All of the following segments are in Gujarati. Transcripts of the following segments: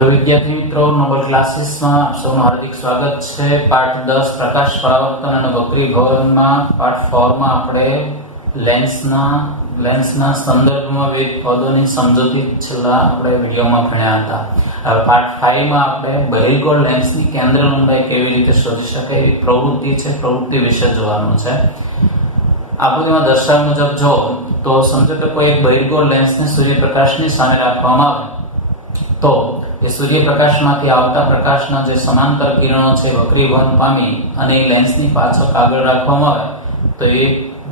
તો વિદ્યાર્થી મિત્રો, નોબલ ક્લાસીસમાં આપ સૌનું હાર્દિક સ્વાગત છે. પાઠ 10 પ્રકાશ પરાવર્તન અને વક્રીભવનમાં પાઠ 4 માં આપણે લેન્સના સંદર્ભમાં વિવિધ પદોની સમજૂતી છેલ્લા આપણે વિડીયોમાં ભણ્યા હતા. હવે પાઠ 5 માં આપણે બહિર્ગોળ લેન્સની કેન્દ્ર લંબાઈ કેવી રીતે શોધી શકાય એવી પ્રવૃત્તિ વિશે જોવાનું છે. આકૃતિમાં દર્શાવ્યા મુજબ જો તો સમજો કે કોઈ એક બહિર્ગોળ લેન્સને સૂર્યપ્રકાશની સામે રાખવામાં આવે તો એ સૂર્યપ્રકાશમાંથી આવતા પ્રકાશના જે સમાંતર કિરણો છે વક્રીભવન પામી અને એ લેન્સની પાછળ આગળ રાખવામાં આવે તો એ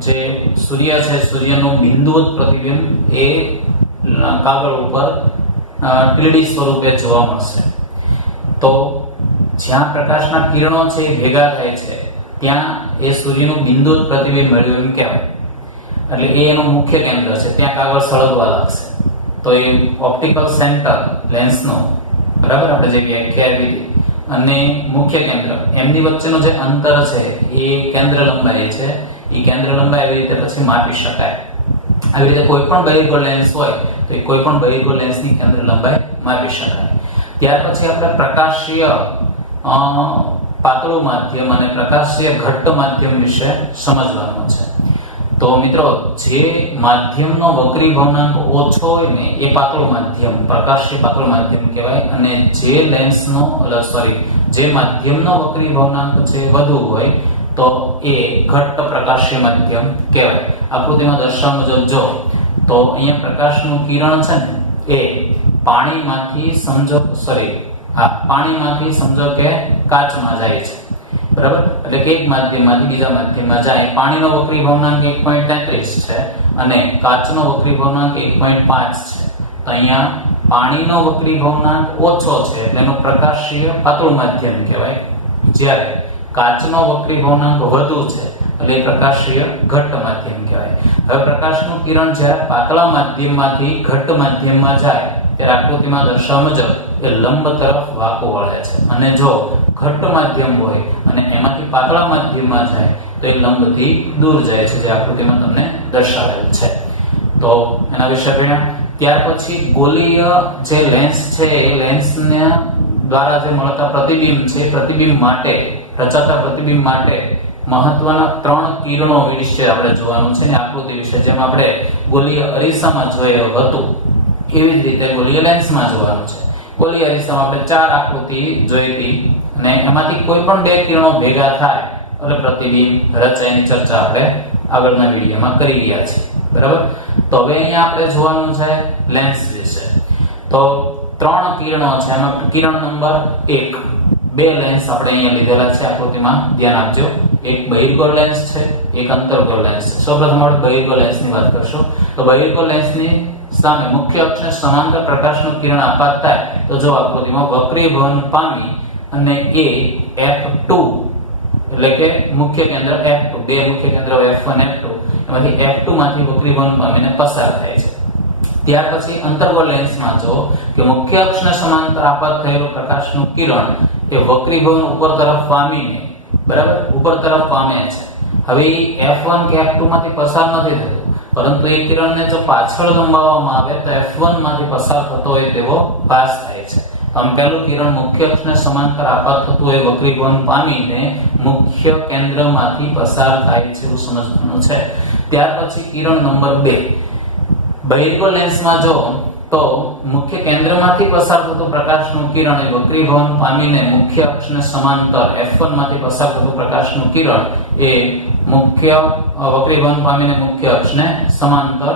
જે સૂર્ય છે સૂર્યનું બિંદુવત પ્રતિબિંબ એ કાગળ ઉપર ટીડી સ્વરૂપે જોવા મળશે. તો જ્યાં પ્રકાશના કિરણો છે એ ભેગા થાય છે ત્યાં એ સૂર્યનું બિંદુવત પ્રતિબિંબ મળ્યું એમ કહેવાય. એટલે એ એનું મુખ્ય કેન્દ્ર છે, ત્યાં કાગળ સળગવા લાગશે. તો એ ઓપ્ટિકલ સેન્ટર લેન્સનો બરાબર આપણે જે વ્યાખ્યા આપી હતી અને મુખ્ય કેન્દ્ર એમની વચ્ચેનું જે અંતર છે એ કેન્દ્ર લંબાઈ છે. એ કેન્દ્ર લંબાઈ આવી રીતે પછી માપી શકાય. આવી રીતે કોઈ પણ બહિર્ગોળ લેન્સ હોય તો એ કોઈ પણ બહિર્ગોળ લેન્સની કેન્દ્ર લંબાઈ માપી શકાય. ત્યાર પછી આપણે પ્રકાશીય પાતળું માધ્યમ અને પ્રકાશીય ઘટ્ટ માધ્યમ વિશે સમજવાનું છે. તો મિત્રો, જે માધ્યમનો વક્રીભવનાંક ઓછો હોય ને એ પાતળું માધ્યમ, પ્રકાશીય પાતળું માધ્યમ કહેવાય. અને જે માધ્યમનો વક્રીભવનાંક છે વધુ હોય તો એ ઘટ્ટ પ્રકાશીય માધ્યમ કહેવાય. આકૃતિમાં દર્શાવ્યા મુજબ જો તો અહીંયા પ્રકાશનું કિરણ છે ને એ પાણીમાંથી સમજો કે કાચમાં જાય છે બરાબર. એટલે કે એક માધ્યમમાંથી બીજા માધ્યમમાં જાય. પાણીનો વક્રીભવનાંક 1.33 છે અને કાચનો વક્રીભવનાંક 1.5 છે. તો અહીંયા પાણીનો વક્રીભવનાંક ઓછો છે એટલે એનું પ્રકાશીય પાતળું માધ્યમ કહેવાય. જ્યારે કાચનો વક્રીભવનાંક વધુ છે એટલે પ્રકાશીય ઘટ્ટ માધ્યમ કહેવાય. હવે પ્રકાશનું કિરણ જ્યારે પાતળા માધ્યમમાંથી ઘટ્ટ માધ્યમમાં જાય ત્યારે આકૃતિમાં દર્શાવ્યા મુજબ એ લંબ તરફ વાંકો વળે છે. અને જો ઘટ્ટ માધ્યમ હોય અને એમાંથી પાતળા માધ્યમમાં જાય તો એ લંબથી દૂર જાય છે, જે આકૃતિમાં તમને દર્શાવેલ છે. તો એના વિશે ભણ્યા. ત્યાર પછી ગોલીય જે લેન્સ છે એ લેન્સના દ્વારા જે મળતા પ્રતિબિંબ છે રચાતા પ્રતિબિંબ માટે મહત્વના 3 કિરણો વિશે આપણે જોવાનું છે ને આકૃતિ વિશે. જેમ આપણે ગોલીય અરીસામાં જોયું હતું એવી જ રીતે ગોલીય લેન્સમાં જોવાનું છે. ગોલીય અરીસામાં આપણે 4 આકૃતિ જોઈ હતી અને એમાંથી કોઈ પણ 2 કિરણો ભેગા થાય એટલે પ્રતિબિંબ રચાય. એની ચર્ચા આપણે આગળના વિડીયોમાં કરી રહ્યા છીએ બરાબર. તો હવે અહીંયા આપણે જોવાનું છે લેન્સ વિશે. તો 3 કિરણો છે, એમાં કિરણ નંબર 1 2 લેન્સ આપણે અહીંયા લીધેલા છે આકૃતિમાં, ધ્યાન આપજો. એક બહિર્ગોળ લેન્સ છે, એક અંતર્ગોળ લેન્સ છે. સૌપ્રથમ આપણે બહિર્ગોળ લેન્સની વાત કરશું. તો બહિર્ગોળ લેન્સની સામે મુખ્ય અક્ષને સમાંતર પ્રકાશનું કિરણ આપાત થાય તો જો આકૃતિમાં વક્રીભવન પામી અને એ F2 એટલે કે મુખ્ય કેન્દ્ર F2, 2 મુખ્ય કેન્દ્રો F1 F2, એમાંથી F2 માંથી વક્રીભવન પામીને પસાર થાય છે. ત્યાર પછી અંતર્ગોળ લેન્સમાં જો કે મુખ્ય અક્ષને સમાંતર આપાત થયેલું પ્રકાશનું કિરણ એ વક્રીભવન ઉપર તરફ પામીને બરાબર ઉપર તરફ પામે છે. હવે F1 કે F2 માંથી પસાર નથી થતું, પરંતુ એ કિરણને જો પાછળ લંબાવવામાં આવે તો F1 માંથી પસાર થતો હોય તેવો ભાસ થાય છે. આમ પહેલું કિરણ મુખ્ય અક્ષને સમાંતર આપાત થતું હોય વક્રીભવન પામીને મુખ્ય કેન્દ્રમાંથી પસાર થાય છે એવું સમજવાનું છે. ત્યાર પછી કિરણ નંબર 2 બહિર્ગોળ લેન્સમાં જો તો મુખ્ય કેન્દ્રમાંથી પસાર થતું પ્રકાશનું કિરણ એ વક્રીભવન પામીને મુખ્ય અક્ષને સમાંતર F1 માંથી પસાર થતું પ્રકાશનું કિરણ એ મુખ્ય વક્રીભવન પામીને મુખ્ય અક્ષને સમાંતર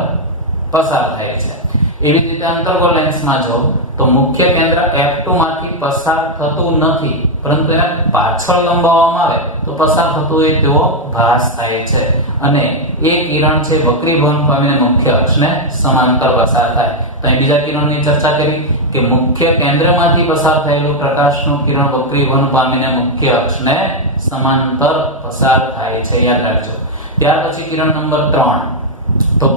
પસાર થાય છે. એવી રીતે અંતર્ગોળ લેન્સમાં જો તો મુખ્ય કેન્દ્ર F2 માંથી પસાર થતું નથી, પરંતુ એને પાછળ લંબાવવામાં આવે તો પસાર થતું હોય તેવો ભાસ થાય છે અને એ કિરણ છે વક્રીભવન પામીને મુખ્ય અક્ષને સમાંતર પસાર થાય. તો અહીં બીજા કિરણની ચર્ચા કરી કે મુખ્ય કેન્દ્રમાંથી પસાર થયેલું પ્રકાશનું કિરણ વક્રીભવન પામીને મુખ્ય અક્ષને સમાંતર પસાર થાય છે, યાદ રાખજો. ત્યાર પછી કિરણ નંબર 3. તો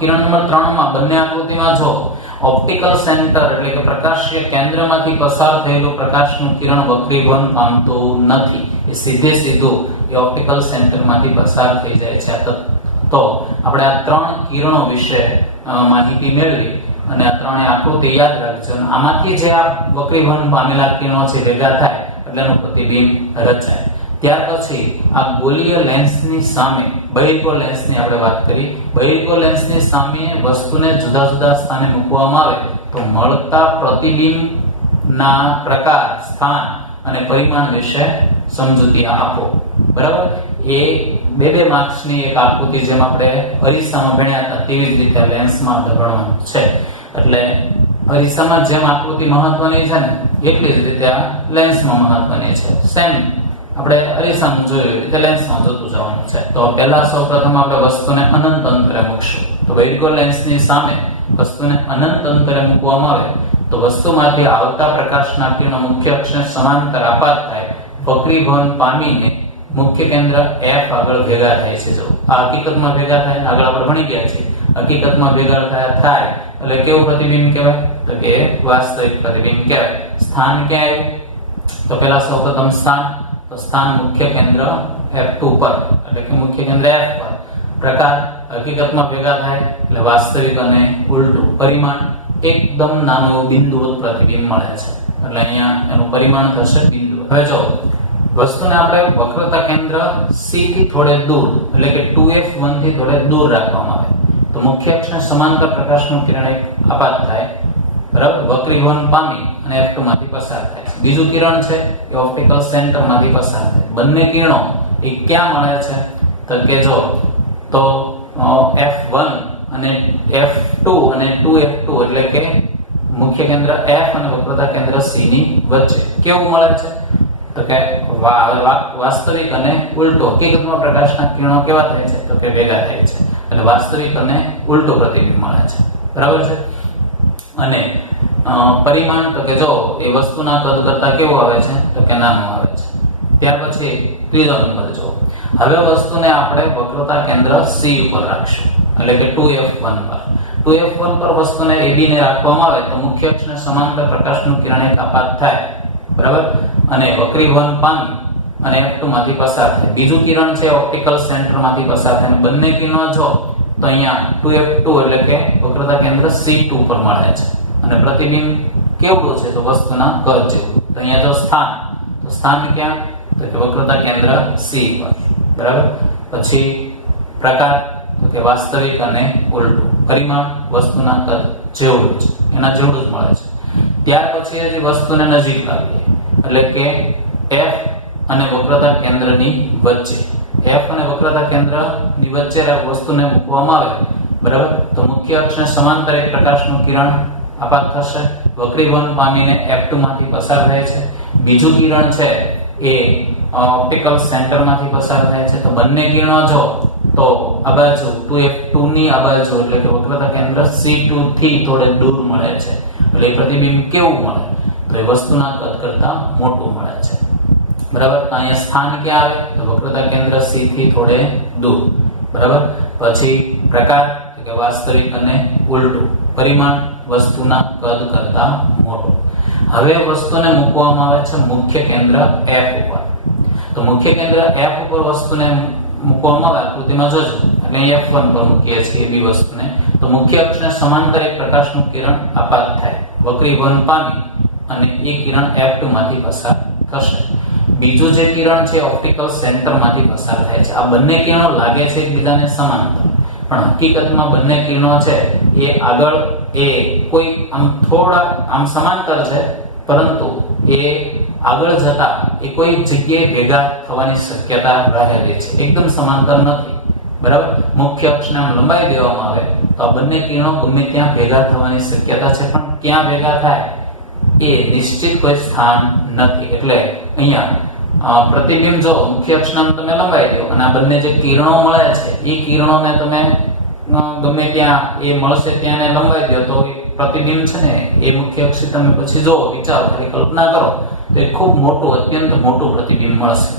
કિરણ નંબર 3 માં બંને આકૃતિમાં જો ઓપ્ટિકલ સેન્ટર એટલે કે પ્રકાશીય કેન્દ્રમાંથી પસાર થયેલું પ્રકાશનું કિરણ વક્રીભવન પામતું નથી. એ સીધું એ ઓપ્ટિકલ સેન્ટરમાંથી પસાર થઈ જાય છે. તો આપણે આ 3 કિરણો વિશે માહિતી મેળવી અને આ ત્રણેય આકૃતિ યાદ રાખજો અને આમાંથી જે આ વક્રીભવન પામેલા કિરણો છે ભેગા થાય એટલે એનું પ્રતિબિંબ રચાય. ત્યાર પછી આ ગોલીય લેન્સની સામે બહિર્ગોળ લેન્સની આપણે વાત કરી. બહિર્ગોળ લેન્સની સામે વસ્તુને જુદા જુદા સ્થાને મૂકવામાં આવે તો મળતા પ્રતિબિંબના પ્રકાર, સ્થાન અને પરિમાણ વિશે સમજૂતી આપો. બરાબર, એ બે માર્ક્સની એક આકૃતિ જેમ આપણે અરીસામાં ભણ્યા હતા તેવી જ રીતે લેન્સમાં ભણવાનું છે. એટલે અરીસામાં જેમ આકૃતિ મહત્વની છે ને એટલી જ રીતે આ લેન્સમાં મહત્વની છે. સેમ આપણે અરીસામાં જોયું એટલે લેન્સમાં જોતું જવાનું છે. તો પહેલા સૌપ્રથમ આપણે વસ્તુને અનંત અંતરે મૂકશું. તો બહિર્ગોળ લેન્સની સામે વસ્તુને અનંત અંતરે મૂકવામાં આવે તો વસ્તુમાંથી આવતા પ્રકાશના કિરણો મુખ્ય અક્ષને સમાંતર આપાત થાય, વક્રીભવન પામીને મુખ્ય કેન્દ્ર F આગળ ભેગા થાય છે. જો આ હકીકતમાં ભેગા થાય, આગળ આપણે ભણી ગયા છીએ, હકીકતમાં ભેગા થાય એટલે કેવું પ્રતિબિંબ કહેવાય? તો કે વાસ્તવિક પ્રતિબિંબ કહેવાય. સ્થાન ક્યાં આવ્યું? તો પહેલા સૌપ્રથમ સ્થાન, તો સ્થાન મુખ્ય કેન્દ્ર F2 પર એટલે કે મુખ્ય કેન્દ્ર F પર. પ્રકાર હકીકતમાં ભેગા થાય એટલે વાસ્તવિક અને ઉલટું. પરિમાણ એકદમ નાનું બિંદુવત પ્રતિબિંબ મળે છે એટલે અહીંયા એનું પરિમાણ થશે બિંદુ. હવે જો વસ્તુને આપણે વક્રતા કેન્દ્ર C થી થોડે દૂર એટલે કે 2F1 થી થોડે દૂર રાખવામાં આવે તો મુખ્ય અક્ષને સમાંતર પ્રકાશનું કિરણ એક આપાત થાય. બરાબર, વક્રીભવન પામી અને F2 માંથી પસાર થાય. બીજું કિરણ છે એ ઓપ્ટિકલ સેન્ટર માંથી પસાર થાય. બંને કિરણો એ ક્યાં મળે છે? તો કે જો તો F1 અને F2 અને 2F2 એટલે કે મુખ્ય કેન્દ્ર F અને વક્રતા કેન્દ્ર C ની વચ્ચે કેવું મળે છે? તો કે વાસ્તવિક અને ઉલટો. હકીકતમાં પ્રકાશના કિરણો કેવા થાય છે? તો કે ભેગા થાય છે એટલે વાસ્તવિક અને ઉલટો પ્રતિબિંબ મળે છે. બરાબર છે. અને પરિમાણ તો કે જો એ વસ્તુના કદ કરતા કેવું આવે છે? તો કે નાનું આવે છે. ત્યાર પછી ત્રીજો નંબર જો હવે વસ્તુને આપણે વક્રતા કેન્દ્ર C ઉપર રાખશું એટલે કે 2F1 પર. 2F1 પર વસ્તુને AB ને રાખવામાં આવે તો મુખ્ય અક્ષને સમાંતર પ્રકાશનું કિરણ એક આપાત થાય. બરાબર, અને વક્રીભવન પામી અને F2 માંથી પસાર થાય. બીજું કિરણ છે ઓપ્ટિકલ સેન્ટર માંથી પસાર થાય. અને બંને કિરણો જો તો અહીંયા 2F2 એટલે કે વક્રતા કેન્દ્ર C2 પર મળે છે અને પ્રતિબિંબ કેવડું છે? તો વસ્તુના કદ જેવું. તો અહીંયા જો સ્થાન, તો સ્થાન ક્યાં? તો કે વક્રતા કેન્દ્ર C પર. બરાબર, પછી પ્રકાર તો કે વાસ્તવિક અને ઉલટું. પરિમાણ વસ્તુના કદ જેવડું છે, એના જેવડું જ મળે છે. ત્યાર પછી જે વસ્તુને નજીક લાવીએ એટલે કે F અને વક્રતા કેન્દ્રની વચ્ચે. F અને વક્રતા કેન્દ્રની વચ્ચે વસ્તુને મૂકવામાં આવે બરાબર તો મુખ્ય અક્ષને સમાંતર એક પ્રકાશનું કિરણ આપાત થશે. વક્રીભવન પામીને F2 માંથી પસાર થાય છે. બીજું કિરણ છે એ ઓપ્ટિકલ સેન્ટર માંથી પસાર થાય છે. તો બંને કિરણો જો તો આ બાજુ 2F2 ની આ બાજુ એટલે કે વક્રતા કેન્દ્ર C2 થી થોડે દૂર મળે છે એટલે પ્રતિબિંબ કેવું મળે? તો એ વસ્તુના કદ કરતા મોટું મળે છે. બરાબર, અહીંયા સ્થાન ક્યાં આવે? તો વક્રતા કેન્દ્ર C થી થોડે દૂર. બરાબર, પછી પ્રકાર કે વાસ્તવિક અને ઉલટું. પરિમાણ વસ્તુના કદ કરતા મોટું. હવે વસ્તુને મૂકવામાં આવે છે મુખ્ય કેન્દ્ર F ઉપર. તો મુખ્ય કેન્દ્ર F ઉપર વસ્તુને મૂકવામાં આવે આકૃતિમાં જોજો એટલે F1 પર મૂકીએ છીએ બી વસ્તુને તો મુખ્ય અક્ષને સમાંતર એક પ્રકાશનું કિરણ આપાત થાય. વક્રીભવન પામી અને એ કિરણ F2 માંથી પસાર થશે. બીજું જે કિરણ છે ઓપ્ટિકલ સેન્ટર માંથી પસાર થાય છે. આ બંને કિરણો લાગે છે એકબીજાને સમાંતર પણ હકીકતમાં બંને કિરણો છે એ આગળ એ કોઈ આમ થોડા આમ સમાંતર છે પરંતુ એ આગળ જતા એ કોઈ જગ્યાએ ભેગા થવાની શક્યતા રહેલી છે, એકદમ સમાંતર નથી. બરાબર, મુખ્ય અક્ષને આમ લંબાઈ દેવામાં આવે તો આ બંને કિરણો ગમે ત્યાં ભેગા થવાની શક્યતા છે પણ ક્યાં ભેગા થાય એ નિશ્ચિત કોઈ સ્થાન નથી. એટલે અહીંયા પ્રતિબિંબ જો મુખ્ય અક્ષને તમે લંબાઈ દો અને આ બંને જે કિરણો મળે છે એ કિરણોને તમે ગમે ત્યાં એ મળશે ત્યાં લંબાઈ દો તો પ્રતિબિંબ છે ને એ મુખ્ય અક્ષ તમે પછી જો વિચારો કલ્પના કરો તો એ ખૂબ મોટું અત્યંત મોટું પ્રતિબિંબ મળશે.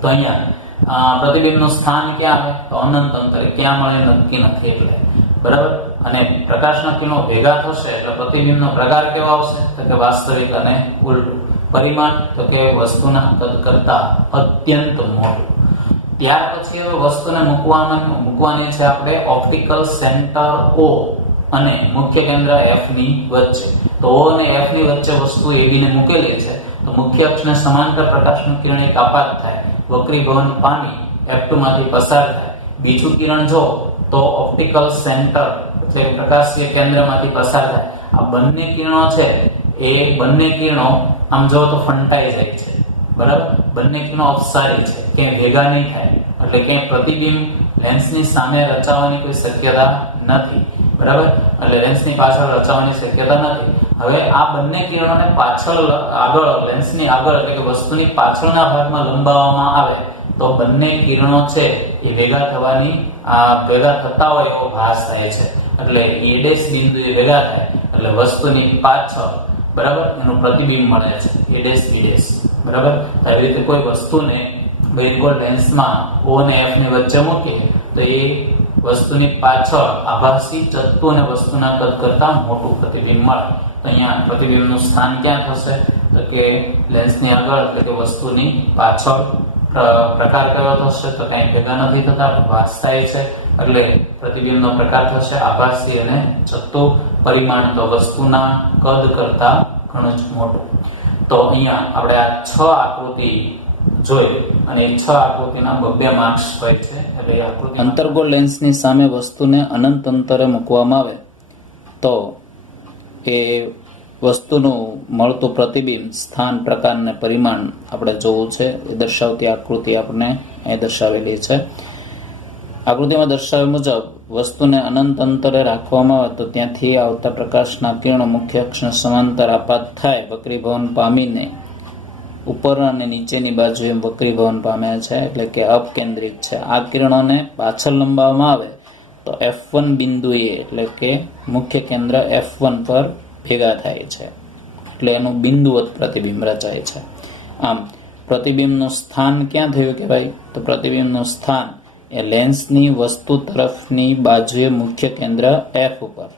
તો અહીંયા પ્રતિબિંબનું સ્થાન ક્યાં આવે? તો અનંત અંતરે. ક્યાં મળે નક્કી નથી. એટલે બરાબર, અને પ્રકાશના કિરણો ભેગા થશે એટલે પ્રતિબિંબનો પ્રકાર કેવો આવશે? તો કે વાસ્તવિક અને ઉલટું. પરિમાણ તો કે વસ્તુના કદ કરતા અત્યંત મોટું. ત્યાર પછી હવે વસ્તુને મૂકવાની છે આપણે ઓપ્ટિકલ સેન્ટર O અને મુખ્ય કેન્દ્ર F ની વચ્ચે. તો O અને F ની વચ્ચે વસ્તુ AB ને મૂકેલી છે, તો મુખ્ય અક્ષને સમાંતર પ્રકાશનું કિરણ એક આપાત થાય, વક્રીભવન પામી F2 માંથી પસાર થાય. બીજું કિરણ જો તો ઓપ્ટિકલ સેન્ટર એટલે પ્રકાશીય કેન્દ્રમાંથી પસાર થાય. આ બંને કિરણો છે એ બંને કિરણો આમ જો તો ફંટાઈ જાય છે, બરાબર. બંને કિરણો અપસારી છે, ક્યાંય ભેગા નહીં થાય, એટલે ક્યાંય પ્રતિબિંબ લેન્સની સામે રચાવાની કોઈ શક્યતા નથી, બરાબર. એટલે લેન્સની પાછળ રચાવાની શક્યતા નથી. હવે આ બંને કિરણોને પાછળ આગળ લેન્સની આગળ એટલે કે વસ્તુની પાછળના ભાગમાં લંબાવવામાં આવે તો બંને કિરણો છે એ ભેગા થતા હોય એવો ભાસ થાય છે. એટલે A' બિંદુ એ ભેગા થાય એટલે વસ્તુની પાછળ, બરાબર, એનું પ્રતિબિંબ મળે છે A' B', બરાબર. આવી રીતે કોઈ વસ્તુને બહિર્ગોળ લેન્સમાં O અને F ની વચ્ચે મૂકીએ તો એ વસ્તુની પાછળ આભાસી ચત્તુ અને વસ્તુના કદ કરતા મોટું પ્રતિબિંબ મળે. તો અહીંયા પ્રતિબિંબનું સ્થાન ક્યાં થશે? તો કે લેન્સની આગળ એટલે કે વસ્તુની પાછળ. પ્રકાર કયો થશે? તો કઈ ભેગા નથી થતા, ભાસ થાય છે, એટલે પ્રતિબિંબનો પ્રકાર થશે આભાસી અને ચત્તુ. પરિમાણ તો વસ્તુના કદ કરતા ઘણું જ મોટું. તો અહીંયા આપણે આ 6 આકૃતિ જોઈ અને 6 આકૃતિના 2 માર્ક્સ હોય છે. એટલે આકૃતિ અંતર્ગોળ લેન્સની સામે વસ્તુને અનંત અંતરે મૂકવામાં આવે તો એ વસ્તુનું મળતું પ્રતિબિંબ, સ્થાન, પ્રકાર અને પરિમાણ આપણે જોવું છે. એ દર્શાવતી આકૃતિ આપણે અહીં દર્શાવેલી છે. આકૃતિમાં દર્શાવ્યા મુજબ વસ્તુને અનંત અંતરે રાખવામાં આવે તો ત્યાંથી આવતા પ્રકાશના કિરણો મુખ્ય અક્ષને સમાંતર આપાત થાય, વક્રીભવન પામીને ઉપર અને નીચેની બાજુએ વક્રીભવન પામે છે, એટલે કે અપકેન્દ્રિત છે. આ કિરણોને પાછળ લંબાવવામાં આવે તો F1 બિંદુએ એટલે કે મુખ્ય કેન્દ્ર F1 પર ભેગા થાય છે, એટલે એનું બિંદુવત પ્રતિબિંબ રચાય છે. આમ પ્રતિબિંબનું સ્થાન ક્યાં થયું કે ભાઈ? તો પ્રતિબિંબનું સ્થાન એ લેન્સની વસ્તુ તરફની બાજુએ મુખ્ય કેન્દ્ર F ઉપર.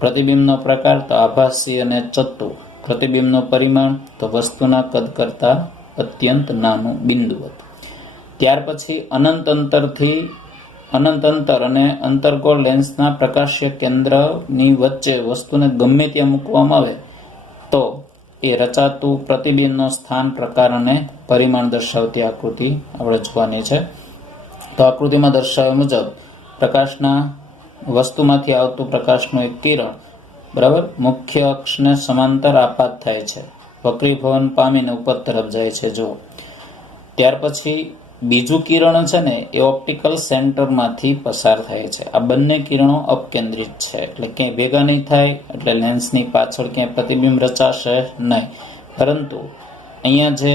પ્રતિબિંબનો પ્રકાર તો આભાસી અને ચત્તુ. પ્રતિબિંબનું પરિમાણ તો વસ્તુના કદ કરતા અત્યંત નાનું, બિંદુવત. ત્યાર પછી અનંત અંતર અને અંતર્ગોળ લેન્સના પ્રકાશીય કેન્દ્રની વચ્ચે વસ્તુને ગમે ત્યાં મૂકવામાં આવે તો એ રચાતું પ્રતિબિંબનો સ્થાન, પ્રકાર અને પરિમાણ દર્શાવતી આકૃતિ આપણે જોવાની છે. તો આકૃતિમાં દર્શાવ્યા મુજબ પ્રકાશના વસ્તુમાંથી આવતું પ્રકાશનું એક કિરણ, બરાબર, મુખ્ય અક્ષને સમાંતર આપાત થાય છે, વક્રીભવન પામીને ઉપર તરફ જાય છે. જો ત્યાર પછી બીજું કિરણ છે ને એ ઓપ્ટિકલ સેન્ટરમાંથી પસાર થાય છે. આ બંને કિરણો અપકેન્દ્રિત છે, એટલે ક્યાંય ભેગા નહીં થાય, એટલે લેન્સની પાછળ ક્યાંય પ્રતિબિંબ રચાશે નહીં. પરંતુ અહીંયા જે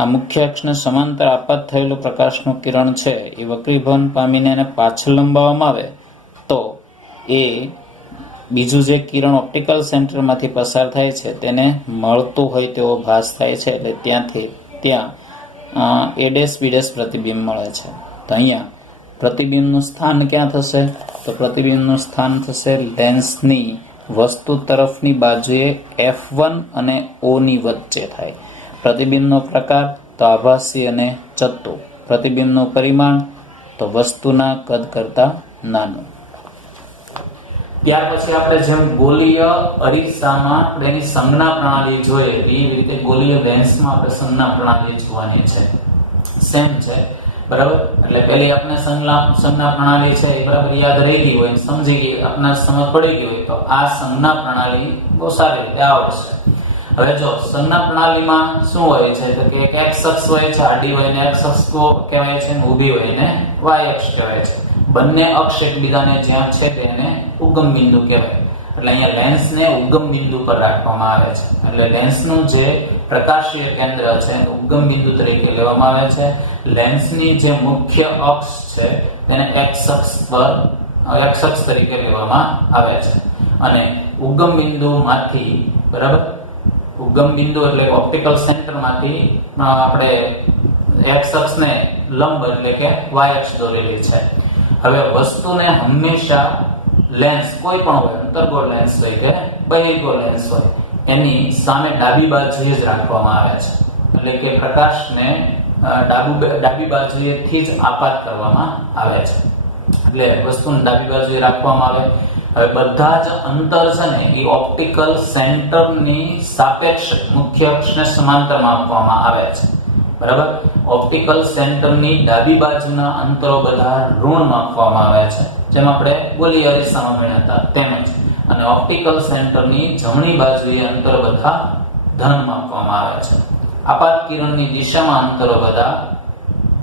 આ મુખ્ય અક્ષને સમાંતર આપાત થયેલું પ્રકાશનું કિરણ છે એ વક્રીભવન પામીને એને પાછળ લંબાવવામાં આવે તો એ બીજું જે કિરણ ઓપ્ટિકલ સેન્ટરમાંથી પસાર થાય છે તેને મળતું હોય તેવો ભાસ થાય છે, એટલે ત્યાંથી ત્યાં A', B' પ્રતિબિંબ મળે છે. તો અહીંયા પ્રતિબિંબનું સ્થાન ક્યાં થશે? તો પ્રતિબિંબનું સ્થાન થશે લેન્સની વસ્તુ તરફની બાજુએ F1 અને O ની વચ્ચે થાય. પ્રતિબિંબનો પ્રકાર તો આભાસી અને ચત્તુ. પ્રતિબિંબનું પરિમાણ તો વસ્તુના કદ કરતા નાનું. ત્યાર પછી આપણે જેમ ગોલીય અરીસામાં આપણે એની સંજ્ઞા પ્રણાલી જોઈએ એવી રીતે ગોલીય લેન્સમાં આપણે સંજ્ઞા પ્રણાલી જોવાની છે. સેમ છે, બરાબર. એટલે પહેલી આપણે સંજ્ઞા પ્રણાલી છે એ બરાબર યાદ રહી ગઈ હોય, સમજી ગઈ, આપણે સમજ પડી ગઈ હોય તો આ સંજ્ઞા પ્રણાલી બહુ સારી રીતે આવડશે. હવે જો સંજ્ઞા પ્રણાલીમાં શું હોય છે તો કે એક x અક્ષ હોય છે, આડી હોય ને x અક્ષ કહેવાય છે, ઊભી હોય ને y અક્ષ કહેવાય છે. બંને અક્ષ એકબીજાને જ્યાં છે તેને ઉગમ બિંદુ કહેવાય. એટલે અહીંયા લેન્સને ઉગમ બિંદુ પર રાખવામાં આવે છે. એટલે લેન્સનું જે પ્રકાશીય કેન્દ્ર છે ઉગમ બિંદુ તરીકે લેવામાં આવે છે. લેન્સની જે મુખ્ય અક્ષ છે તેને x અક્ષ તરીકે લેવામાં આવે છે. અને ઉગમ બિંદુમાંથી, બરાબર, ઉગમ બિંદુ એટલે ઓપ્ટિકલ સેન્ટરમાંથી આપણે x અક્ષને લંબ એટલે કે y અક્ષ દોરેલી છે. હવે વસ્તુને હંમેશા લેન્સ કોઈ પણ હોય, અંતર્ગોળ લેન્સ હોય કે બહિર્ગોળ લેન્સ હોય, એની સામે ડાબી બાજુએ જ રાખવામાં આવે છે. એટલે કે પ્રકાશને ડાબી બાજુએથી જ આપાત કરવામાં આવે છે. એટલે વસ્તુને ડાબી બાજુએ રાખવામાં આવે. હવે બધા જ અંતર છે ને એ ઓપ્ટિકલ સેન્ટરની સાપેક્ષ મુખ્ય અક્ષને સમાંતરમાં આપવામાં આવે છે, બરાબર. ઓપ્ટિકલ સેન્ટરની ડાબી બાજુના અંતરો બધા ઋણ માપવામાં આવે છે, જેમ આપણે ગોલીય અરીસામાં ભણ્યા હતા તેમજ, અને ઓપ્ટિકલ સેન્ટરની જમણી બાજુએ અંતર બધા ધન માપવામાં આવે છે. આપાત કિરણની દિશામાં અંતરો બધા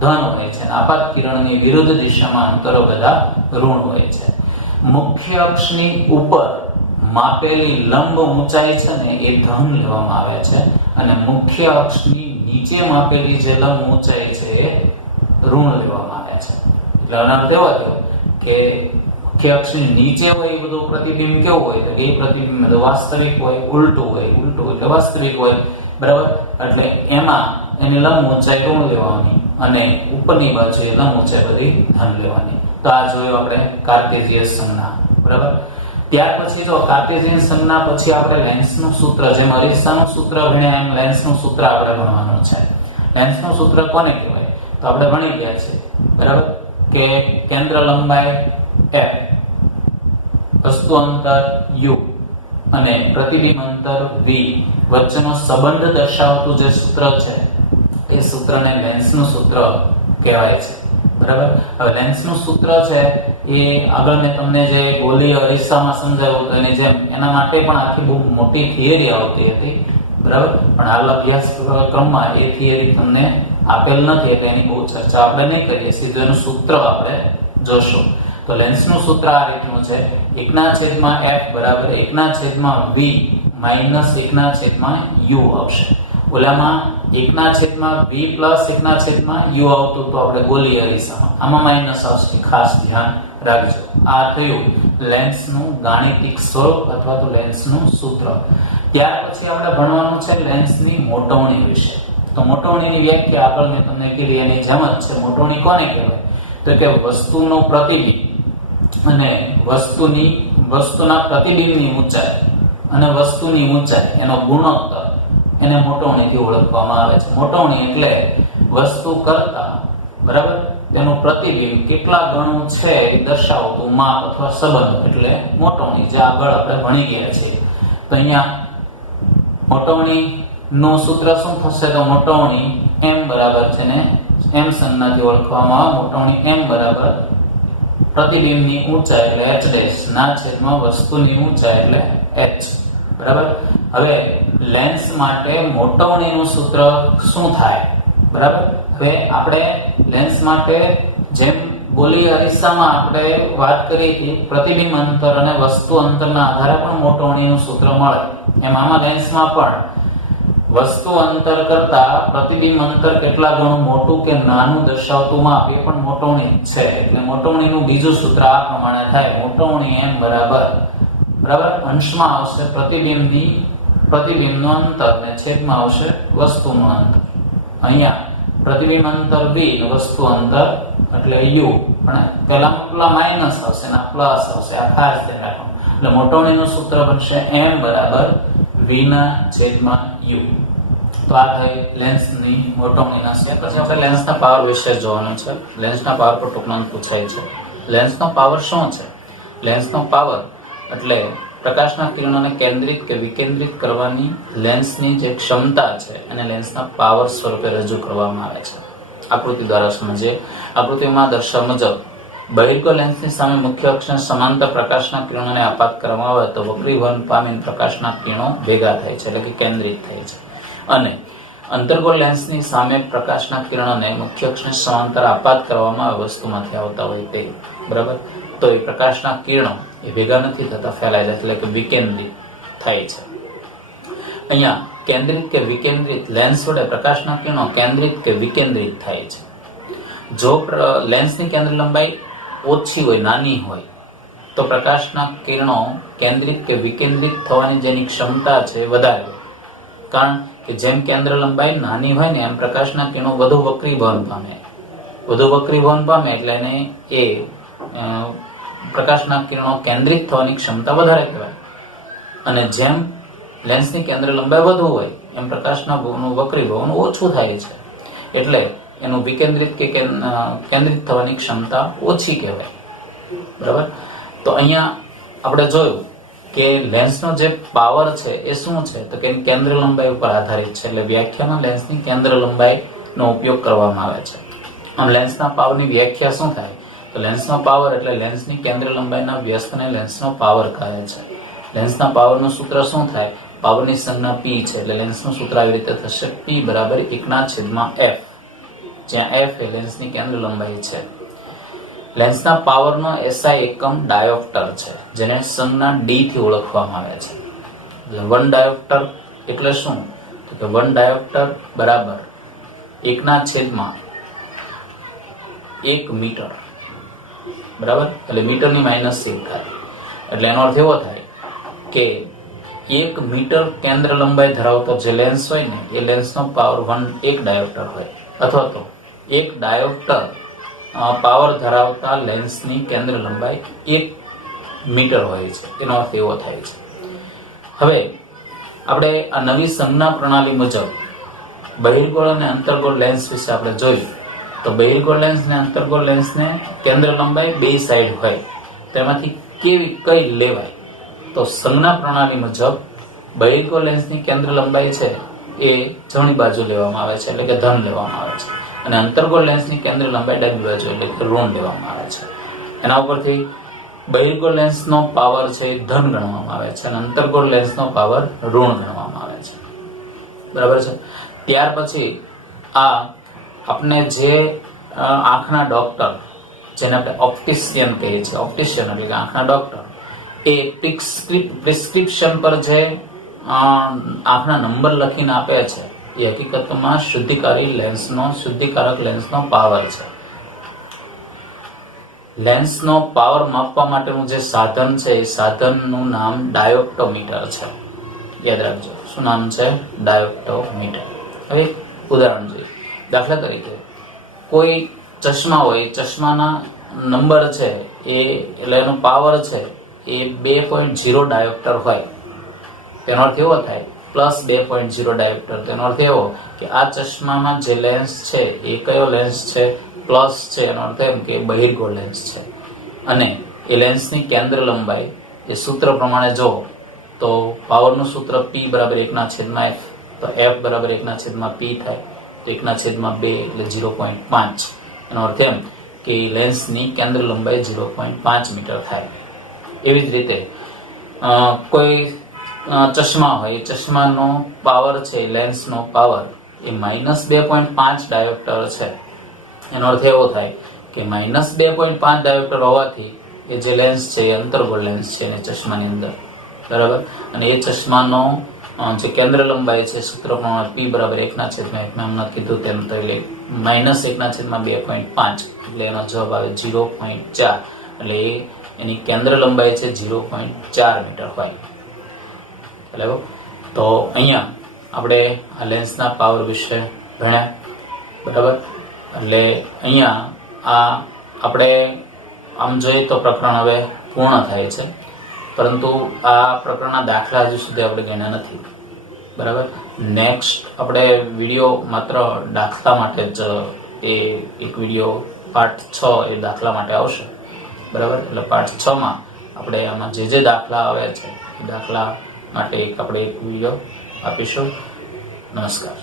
ધન હોય છે અને આપાત કિરણની વિરુદ્ધ દિશામાં અંતરો બધા ઋણ હોય છે. મુખ્ય અક્ષની ઉપર માપેલી લંબ ઊંચાઈ છે ને એ ધન લેવામાં આવે છે અને મુખ્ય અક્ષની નીચે માપેલી જે લંબ ઊંચાઈ છે એ ઋણ લેવામાં આવે છે. એટલે અર્થ એવો થયો કે મુખ્ય અક્ષની નીચે હોય એ બધું પ્રતિબિંબ કેવું હોય તો એ પ્રતિબિંબ વાસ્તવિક હોય, ઉલટું એટલે વાસ્તવિક હોય, બરાબર. એટલે એમાં એની લંબ ઊંચાઈ ઋણ લેવાની અને ઉપરની બાજુએ લંબ ઊંચાઈ બધી ધન લેવાની. તો આ જોયું આપણે કાર્ટેશિયન સંજ્ઞા, બરાબર. ત્યાર પછી જો કાર્ટેશિયન સંજ્ઞા પછી આપણે લેન્સનું સૂત્ર, જેમ અરીસાનું સૂત્ર ભણ્યા એમ લેન્સનું સૂત્ર આપણે ભણવાનું છે. લેન્સનું સૂત્ર કોને કહેવાય તો આપણે ભણી ગયા છે, બરાબર, કે કેન્દ્ર લંબાઈ f, વસ્તુ અંતર u અને પ્રતિબિંબ અંતર v વચ્ચેનો સંબંધ દર્શાવતું જે સૂત્ર છે એ સૂત્રને લેન્સનું સૂત્ર કહેવાય છે, બરાબર. હવે લેન્સનું સૂત્ર છે એ આગળ મેં તમને જે ગોલીય અરીસામાં સમજાવ્યું હતું એની જેમ એના માટે પણ આખી બહુ મોટી થિયરી આવતી હતી, બરાબર. પણ હાલ અભ્યાસક્રમમાં એ થિયરી તમને આપેલ નથી એટલે એની બહુ ચર્ચા આપણે નહીં કરીએ, સીધું એનું સૂત્ર આપણે જોશું. તો લેન્સનું સૂત્ર આ રીતનું છે: 1/f બરાબર 1/v માઇનસ 1/u આવશે. ઓલામાં 1/v પ્લસ 1/u આવતું તો આપણે ગોલીય અરીસામાં, આમાં માઇનસ આવશે, ખાસ ધ્યાન રાખજો. આ થયું લેન્સનું ગાણિતિક સ્વરૂપ અથવા તો લેન્સનું સૂત્ર. ત્યાર પછી આપણે ભણવાનું છે લેન્સની મોટવણી વિશે. તો મોટવણીની વ્યાખ્યા આગળ મેં તમને કીધી એની જેમ જ છે. મોટવણી કોને કહેવાય તો કે વસ્તુનું પ્રતિબિંબ અને વસ્તુના પ્રતિબિંબની ઊંચાઈ અને વસ્તુની ઊંચાઈ એનો ગુણોત્તર, એને મોટવણીથી ઓળખવામાં આવે છે. મોટવણી એટલે વસ્તુ કરતા, બરાબર, તેનું પ્રતિબિંબ કેટલા ગણું છે એ દર્શાવતું માપ અથવા સંબંધ એટલે મોટવણી, જે આગળ આપણે ભણી ગયા છીએ. તો અહીંયા મોટવણી નું સૂત્ર શું થશે તો મોટવણી m બરાબર છે ને m સંજ્ઞાથી ઓળખવામાં આવે. મોટવણી m બરાબર પ્રતિબિંબની ઊંચાઈ એટલે h ડેશ ના છેદમાં વસ્તુની ઊંચાઈ એટલે h, બરાબર. હવે લેન્સ માટે મોટવણીનું સૂત્ર શું થાય, બરાબર. હવે આપણે લેન્સ માટે જેમ ગોલીય અરીસામાં આપણે વાત કરી હતી પ્રતિબિંબ અંતર અને વસ્તુ અંતરના આધારે પણ મોટવણીનું સૂત્ર મળે, એમ આમાં લેન્સમાં પણ વસ્તુ અંતર કરતા પ્રતિબિંબ અંતર કેટલા ગણું મોટું કે નાનું દર્શાવતું માપ એ પણ મોટવણી છે. એટલે મોટવણીનું બીજું સૂત્ર આ પ્રમાણે થાય: મોટવણી m બરાબર અંશમાં આવશે પ્રતિબિંબનું અંતર ને છેદમાં આવશે વસ્તુનું અંતર. અહીંયા પ્રતિબિંબ અંતર v ને વસ્તુ અંતર એટલે u, પણ પેલા માઇનસ આવશે ને આ પ્લસ આવશે, આ ખાસ ધ્યાન રાખવાનું. એટલે મોટવણીનું સૂત્ર બનશે m બરાબર v/u. તો આ થઈ લેન્સની મોટવણીના સૂત્ર. પછી આપણે લેન્સના પાવર વિશે જોવાનું છે. લેન્સના પાવર પર ટૂંકમાં પૂછાય છે. લેન્સનો પાવર શું છે? લેન્સનો પાવર એટલે પ્રકાશના કિરણોને કેન્દ્રિત કે વિકેન્દ્રિત કરવાની લેન્સની જે ક્ષમતા છે એને લેન્સના પાવર સ્વરૂપે રજૂ કરવામાં આવે છે. આકૃતિ દ્વારા સમજીએ. આકૃતિમાં દર્શાવ્યા મુજબ બહિર્ગો લેન્સની સામે મુખ્ય અક્ષને સમાંતર પ્રકાશના કિરણોને આપાત કરવામાં આવે તો વક્રીભવન પામીને પ્રકાશના કિરણો ભેગા થાય છે, એટલે કે કેન્દ્રિત થાય છે. અને અંતર્ગોળ લેન્સની સામે પ્રકાશના કિરણોને મુખ્ય અક્ષને સમાંતર આપાત કરવામાં આવે વસ્તુમાંથી આવતા હોય તે, બરાબર. તો એ પ્રકાશના કિરણો એ ભેગા નથી થતા, ફેલાય જાય, એટલે કે વિકેન્દ્રિત થાય છે. અહીંયા કેન્દ્રિત કે વિકેન્દ્રિત લેન્સ વડે પ્રકાશના કિરણો કેન્દ્રિત કે વિકેન્દ્રિત થાય છે. જો લેન્સની કેન્દ્ર લંબાઈ ઓછી હોય, નાની હોય, તો પ્રકાશના કિરણો કેન્દ્રિત કે વિકેન્દ્રિત થવાની જેની ક્ષમતા છે વધારે હોય. કારણ કે જેમ કેન્દ્ર લંબાઈ નાની હોય ને એમ પ્રકાશના કિરણો વધુ વક્રીભવન પામે એટલે એને એ પ્રકાશના કિરણો કેન્દ્રિત થવાની ક્ષમતા વધારે કહેવાય. અને જેમ લેન્સની કેન્દ્ર લંબાઈ વધુ હોય એમ પ્રકાશના વક્રીભવન ઓછું થાય છે, એટલે એનું વિકેન્દ્રિત કે કેન્દ્રિત થવાની ક્ષમતા ઓછી કહેવાય, બરાબર. તો અહીંયા આપણે જોયું કે લેન્સનો જે પાવર છે એ શું છે તો કે કેન્દ્ર લંબાઈ ઉપર આધારિત છે. એટલે વ્યાખ્યામાં લેન્સની કેન્દ્ર લંબાઈનો ઉપયોગ કરવામાં આવે છે. આમ લેન્સના પાવરની વ્યાખ્યા શું થાય તો લેન્સનો પાવર એટલે લેન્સની કેન્દ્ર લંબાઈના વ્યસ્તને લેન્સનો પાવર કહે છે. લેન્સના પાવરનું સૂત્ર શું થાય? પાવરની સંજ્ઞા P છે એટલે લેન્સનું સૂત્ર આવી રીતે થશે P બરાબર 1/f, જ્યાં f એ લેન્સની કેન્દ્ર લંબાઈ છે. લેન્સના પાવરનો SI એકમ ડાયોપ્ટર છે, જેને સંજ્ઞા D થી ઓળખવામાં આવે છે. એટલે 1 ડાયોપ્ટર એટલે શું તો કે 1 ડાયોપ્ટર બરાબર 1/1 મીટર, બરાબર. એટલે મીટરની -1 થાય. એટલે એનો અર્થ એવો થાય કે 1 મીટર કેન્દ્ર લંબાઈ ધરાવતો જે લેન્સ હોય ને એ લેન્સનો પાવર 1 ડાયોપ્ટર હોય, અથવા તો 1 ડાયોપ્ટર પાવર ધરાવતા લેન્સની કેન્દ્ર લંબાઈ 1 મીટર હોય છે. એનો અર્થ એવો થાય છે. હવે આપણે આ નવી સંજ્ઞા પ્રણાલી મુજબ બહિર્ગોળ અને અંતર્ગોળ લેન્સ વિશે આપણે જોયું. તો બહિર્ગોળ લેન્સ અને અંતર્ગોળ લેન્સને કેન્દ્ર લંબાઈ બે સાઈડ હોય, તેમાંથી કઈ લેવાય? તો સંજ્ઞા પ્રણાલી મુજબ બહિર્ગોળ લેન્સની કેન્દ્ર લંબાઈ છે એ જમણી બાજુ લેવામાં આવે છે, એટલે કે ધન લેવામાં આવે છે, અને અંતર્ગોળ લેન્સની કેન્દ્ર લંબાઈ ડાબી બાજુ એટલે કે ઋણ લેવામાં આવે છે. એના ઉપરથી બહિર્ગોળ લેન્સનો પાવર છે એ ધન ગણવામાં આવે છે અને અંતર્ગોળ લેન્સનો પાવર ઋણ ગણવામાં આવે છે, બરાબર છે. ત્યાર પછી આપણે જે આંખના ડોક્ટર, જેને આપણે ઓપ્ટિશિયન કહીએ છીએ, ઓપ્ટિશિયન એટલે કે આંખના ડોક્ટર, એ પ્રિસ્ક્રિપ્શન પર જે આંખના નંબર લખીને આપે છે એ હકીકતમાં શુદ્ધિકારક લેન્સનો પાવર છે. લેન્સનો પાવર માપવા માટેનું જે સાધન છે એ સાધનનું નામ ડાયોપ્ટોમીટર છે. યાદ રાખજો, શું નામ છે? ડાયોપ્ટોમીટર. હવે ઉદાહરણ જોઈએ. દાખલા તરીકે કોઈ ચશ્મા હોય, ચશ્માના નંબર છે એ એટલે એનો પાવર છે એ 2.0 ડાયોપ્ટર હોય. તેનો અર્થ એવો થાય +2.0 ડાયોપ્ટર. તેનો અર્થ એવો કે આ ચશ્મામાં જે લેન્સ છે એ કયો લેન્સ છે? પ્લસ છે. એનો અર્થ એમ કે બહિર્ગોળ લેન્સ છે. અને એ લેન્સની કેન્દ્ર લંબાઈ એ સૂત્ર પ્રમાણે જો તો પાવરનું સૂત્ર P બરાબર 1/f, તો f બરાબર 1/p થાય, તો 1/2 એટલે 0.5. એનો અર્થ એમ કે લેન્સની કેન્દ્ર લંબાઈ 0.5 મીટર થાય. એવી જ રીતે કોઈ ચશ્મા હોય, ચશ્માનો પાવર છે, લેન્સનો પાવર એ -2.5 ડાયોપ્ટર છે. એનો અર્થ એવો થાય કે -2.5 ડાયોપ્ટર હોવાથી એ જે લેન્સ છે એ અંતર્ગોળ લેન્સ છે એને ચશ્માની અંદર, બરાબર. અને એ ચશ્માનો જે કેન્દ્ર લંબાઈ છે સૂત્ર પ્રમાણે P બરાબર 1/1 મેં હમણાં કીધું તેમ, તો એટલે -1/2.5 એટલે એનો જવાબ આવે 0.4. એટલે એની કેન્દ્ર લંબાઈ છે 0.4 મીટર હોય. એટલે તો અહીંયા આપણે આ લેન્સના પાવર વિશે ભણ્યા, બરાબર. એટલે અહીંયા આપણે આમ જોઈએ તો પ્રકરણ હવે પૂર્ણ થાય છે, પરંતુ આ પ્રકરણના દાખલા હજુ સુધી આપણે ગણ્યા નથી, બરાબર. નેક્સ્ટ આપણે વિડીયો માત્ર દાખલા માટે જ એક વિડીયો પાર્ટ 6 એ દાખલા માટે આવશે, બરાબર. એટલે પાર્ટ 6માં આપણે આમાં જે દાખલા આવે છે એ દાખલા માટે આપણે એક વિડીયો આપીશું. નમસ્કાર.